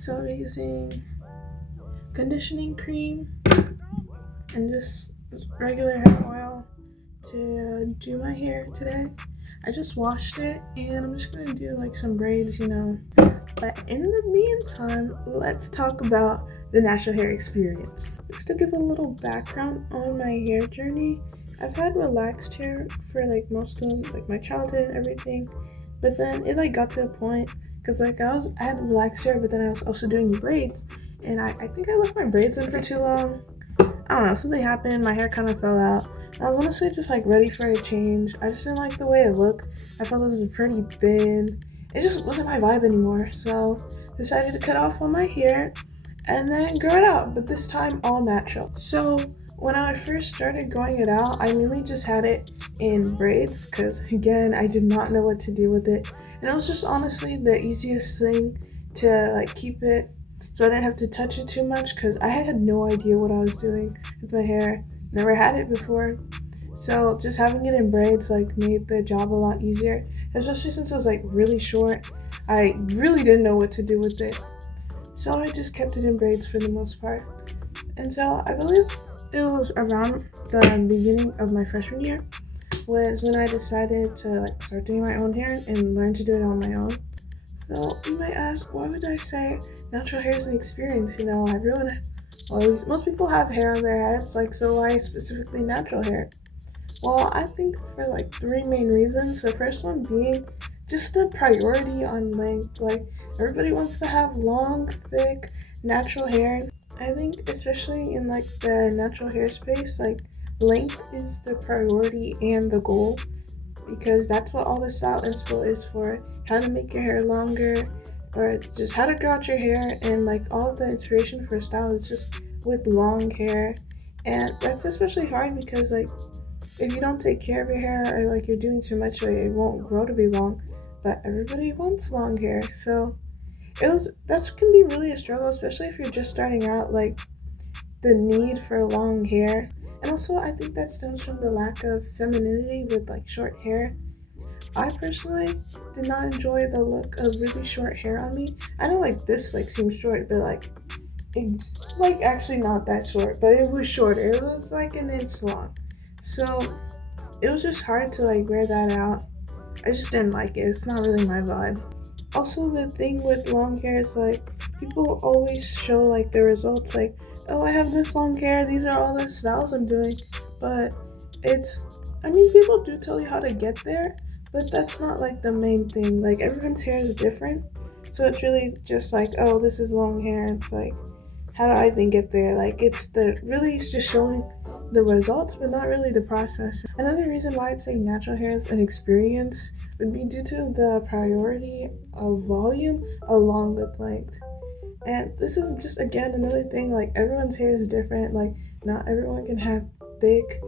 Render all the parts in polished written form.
So I'll be using conditioning cream and just regular hair oil to do my hair today. I just washed it and I'm just gonna do like some braids. But in the meantime, let's talk about the natural hair experience. Just to give a little background on my hair journey, I've had relaxed hair for like most of like my childhood and everything, but then it like got to a point because like I had relaxed hair, but then I was also doing braids, and I think I left my braids in for too long. I don't know, something happened, my hair kind of fell out. I was honestly just like ready for a change. I just didn't like the way it looked. I felt it was pretty thin. It just wasn't my vibe anymore. So decided to cut off all my hair and then grow it out, but this time all natural. So when I first started growing it out, I mainly just had it in braids because again, I did not know what to do with it. And it was just honestly the easiest thing to like keep it so I didn't have to touch it too much because I had no idea what I was doing with my hair. Never had it before. So just having it in braids like made the job a lot easier, especially since it was like really short. I really didn't know what to do with it. So I just kept it in braids for the most part. And so I believe it was around the beginning of my freshman year was when I decided to like start doing my own hair and learn to do it on my own. So you might ask, why would I say natural hair is an experience? Everyone, well, at least most people have hair on their heads, like, so why specifically natural hair? Well, I think for like three main reasons. The first one being just the priority on length. Like, everybody wants to have long, thick, natural hair. I think, especially in like the natural hair space, like, length is the priority and the goal because that's what all the style inspo is for. How to make your hair longer or just how to grow out your hair, and like all of the inspiration for style is just with long hair. And that's especially hard because like if you don't take care of your hair or like you're doing too much, like, it won't grow to be long. But everybody wants long hair. So that can be really a struggle, especially if you're just starting out, like the need for long hair. And also, I think that stems from the lack of femininity with like short hair. I personally did not enjoy the look of really short hair on me. I know like this like seems short, but like it's like actually not that short, but it was shorter. It was like an inch long. So it was just hard to like wear that out. I just didn't like it. It's not really my vibe. Also, the thing with long hair is like people always show like the results, like, oh, I have this long hair, these are all the styles I'm doing. But I mean, people do tell you how to get there, but that's not like the main thing. Like, everyone's hair is different. So it's really just like, oh, this is long hair. It's like, how do I even get there? Like, it's just showing the results, but not really the process. Another reason why I'd say natural hair is an experience would be due to the priority of volume along with length. And this is just again another thing, like everyone's hair is different, like not everyone can have thick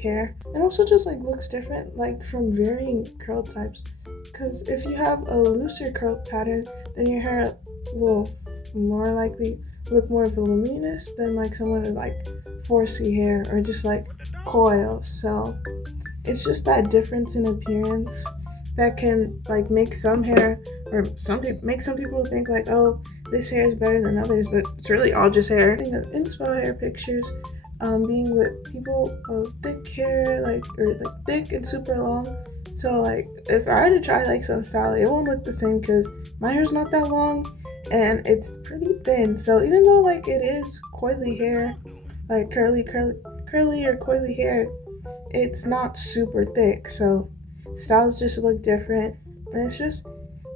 hair. And also just like looks different like from varying curl types. Because if you have a looser curl pattern, then your hair will more likely look more voluminous than like someone with like 4C hair or just like coils. So it's just that difference in appearance that can like make some hair or make some people think like, oh, this hair is better than others, but it's really all just hair. I think of inspo hair pictures being with people of thick hair, like, or like thick and super long. So like if I were to try like some style, it won't look the same because my hair's not that long and it's pretty thin. So even though like it is coily hair, like curly or coily hair, it's not super thick. So styles just look different, and it's just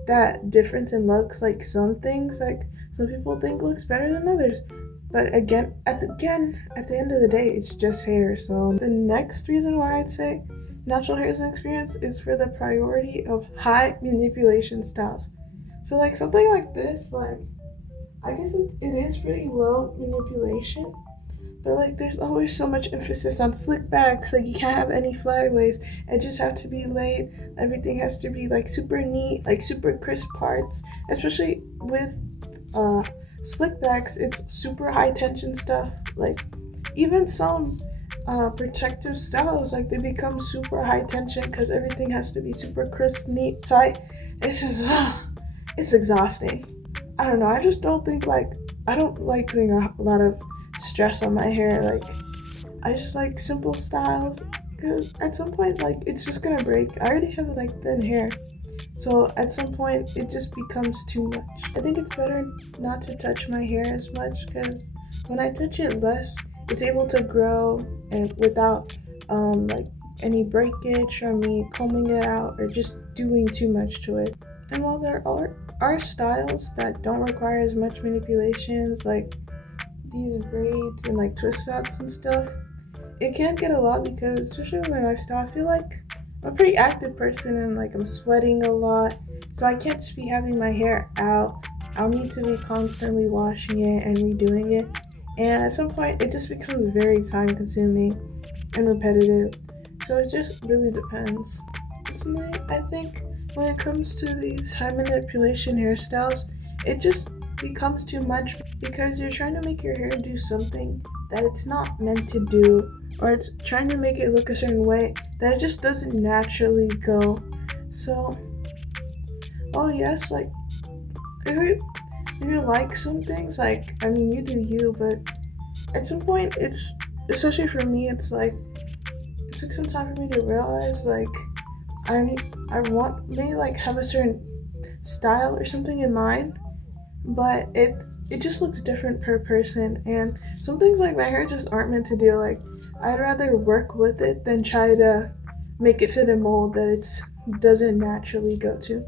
that difference in looks. Like some things, like some people think looks better than others, but at the end of the day, it's just hair. So the next reason why I'd say natural hair is an experience is for the priority of high manipulation styles. So like something like this, like I guess it is pretty low manipulation, but like there's always so much emphasis on slick backs. Like you can't have any flyaways. It just have to be laid. Everything has to be like super neat, like super crisp parts. Especially with slick backs, it's super high tension stuff. Like even some protective styles, like they become super high tension because everything has to be super crisp, neat, tight. It's just it's exhausting. I don't know, I just don't think like, I don't like putting a lot of stress on my hair. Like, I just like simple styles because at some point, like, it's just gonna break. I already have like thin hair. So at some point, it just becomes too much. I think it's better not to touch my hair as much because when I touch it less, it's able to grow and without like any breakage or me combing it out or just doing too much to it. And while there are styles that don't require as much manipulations, like these braids and like twist outs and stuff, it can get a lot because, especially with my lifestyle, I feel like I'm a pretty active person and like I'm sweating a lot, so I can't just be having my hair out. I'll need to be constantly washing it and redoing it, and at some point it just becomes very time consuming and repetitive. So it just really depends. I think when it comes to these high manipulation hairstyles, it just becomes too much because you're trying to make your hair do something that it's not meant to do, or it's trying to make it look a certain way that it just doesn't naturally go. So, well, yes, like if you like some things, like, I mean, you do you, but at some point, it's, especially for me, it's like it took some time for me to realize like I want may like have a certain style or something in mind, but it just looks different per person, and some things like my hair just aren't meant to do. Like, I'd rather work with it than try to make it fit a mold that it doesn't naturally go to.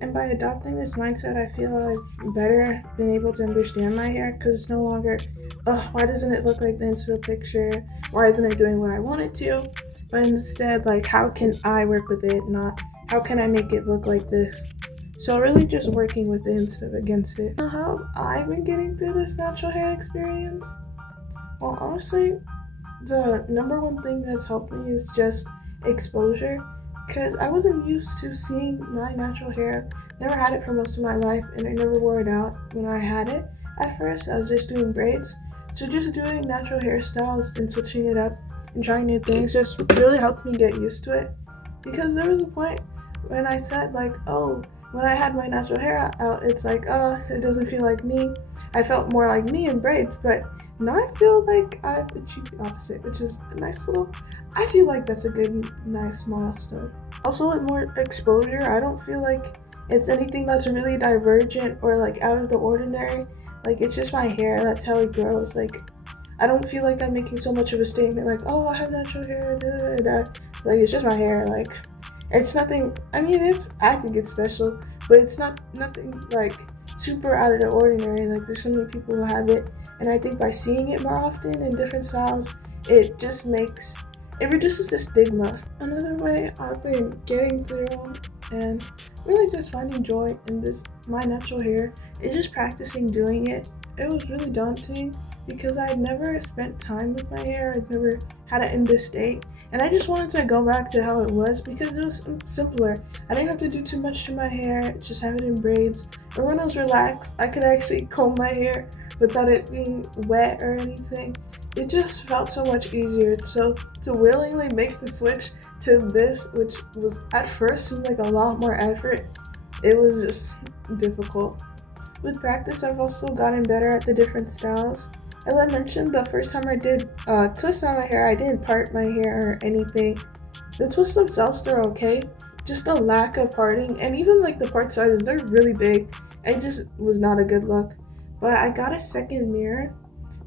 And by adopting this mindset, I feel I've better been able to understand my hair because it's no longer, oh, why doesn't it look like the Insta picture? Why isn't it doing what I want it to? But instead, like, how can I work with it? Not how can I make it look like this? So really just working with it instead of against it. Now, how have I been getting through this natural hair experience? Well, honestly, the number one thing that's helped me is just exposure, because I wasn't used to seeing my natural hair. Never had it for most of my life, and I never wore it out when I had it. At first, I was just doing braids, so just doing natural hairstyles and switching it up and trying new things just really helped me get used to it. Because there was a point when I said like, oh, when I had my natural hair out, it's like, oh, it doesn't feel like me. I felt more like me in braids, but now I feel like I've achieved the opposite, which is a nice little, I feel like that's a good, nice milestone. Also, with more exposure, I don't feel like it's anything that's really divergent or like out of the ordinary. Like, it's just my hair, that's how it grows. Like, I don't feel like I'm making so much of a statement like, oh, I have natural hair, da, da, da. Like, it's just my hair. Like, it's nothing, I mean, I think it's special, but it's nothing like super out of the ordinary. Like, there's so many people who have it, and I think by seeing it more often in different styles, it reduces the stigma. Another way I've been getting through and really just finding joy in my natural hair is just practicing doing it. It was really daunting because I'd never spent time with my hair. I'd never had it in this state. And I just wanted to go back to how it was because it was simpler. I didn't have to do too much to my hair, just have it in braids. Or when I was relaxed, I could actually comb my hair without it being wet or anything. It just felt so much easier. So to willingly make the switch to this, which was at first seemed like a lot more effort, it was just difficult. With practice, I've also gotten better at the different styles. As I mentioned, the first time I did twists on my hair, I didn't part my hair or anything. The twists themselves, they're okay. Just the lack of parting, and even like the part sizes, they're really big. It just was not a good look. But I got a second mirror,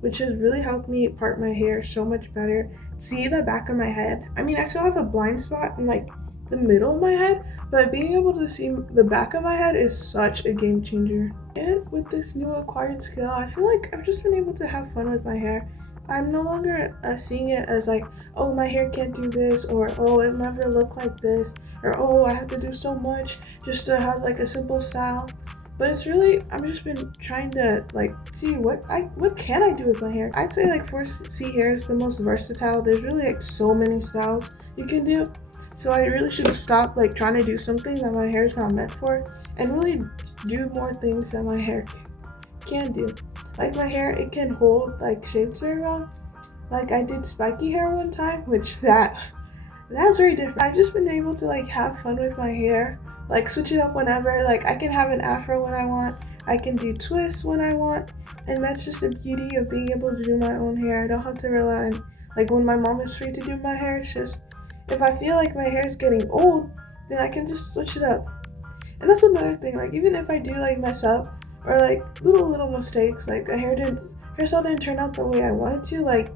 which has really helped me part my hair so much better. See the back of my head. I mean, I still have a blind spot in like the middle of my head, but being able to see the back of my head is such a game changer. And with this new acquired skill, I feel like I've just been able to have fun with my hair. I'm no longer seeing it as like, oh, my hair can't do this, or oh, it'll never look like this, or oh, I have to do so much just to have like a simple style. But it's really, I've just been trying to like see what can I do with my hair. I'd say like 4C hair is the most versatile. There's really like so many styles you can do. So I really should stop like trying to do something that my hair is not meant for and really do more things that my hair can do. Like my hair, it can hold like shapes very well. Like I did spiky hair one time, which that's very different. I've just been able to like have fun with my hair, like switch it up whenever. Like I can have an afro when I want, I can do twists when I want, and that's just the beauty of being able to do my own hair. I don't have to rely on, like, when my mom is free to do my hair. It's just, if I feel like my hair is getting old, then I can just switch it up. And that's another thing, like, even if I do, like, mess up, or, like, little mistakes, like, a hairstyle didn't turn out the way I wanted to, like,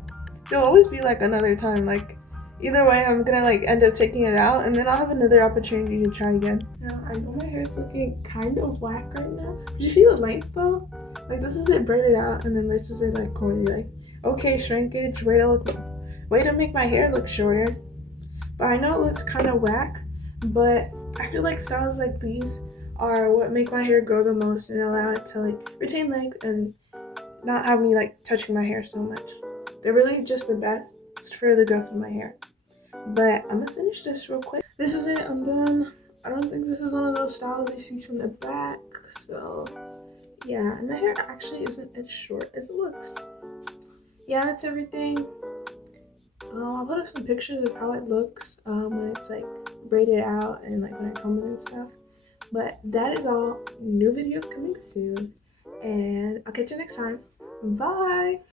there'll always be, like, another time, like, either way, I'm gonna, like, end up taking it out, and then I'll have another opportunity to try again. Now, I know my hair is looking kind of whack right now. Did you see the length, though? Like, this is it braided out, and then this is it, like, curly, like, okay, shrinkage, way to make my hair look shorter. But I know it looks kind of whack, but I feel like styles like these are what make my hair grow the most and allow it to, like, retain length and not have me, like, touching my hair so much. They're really just the best for the growth of my hair. But I'm gonna finish this real quick. This is it, I'm done. I don't think this is one of those styles you see from the back, so yeah. And my hair actually isn't as short as it looks. Yeah, that's everything. I'll put up some pictures of how it looks when it's, like, braided out and, like, when I comb it and stuff. But that is all. New videos coming soon, and I'll catch you next time. Bye.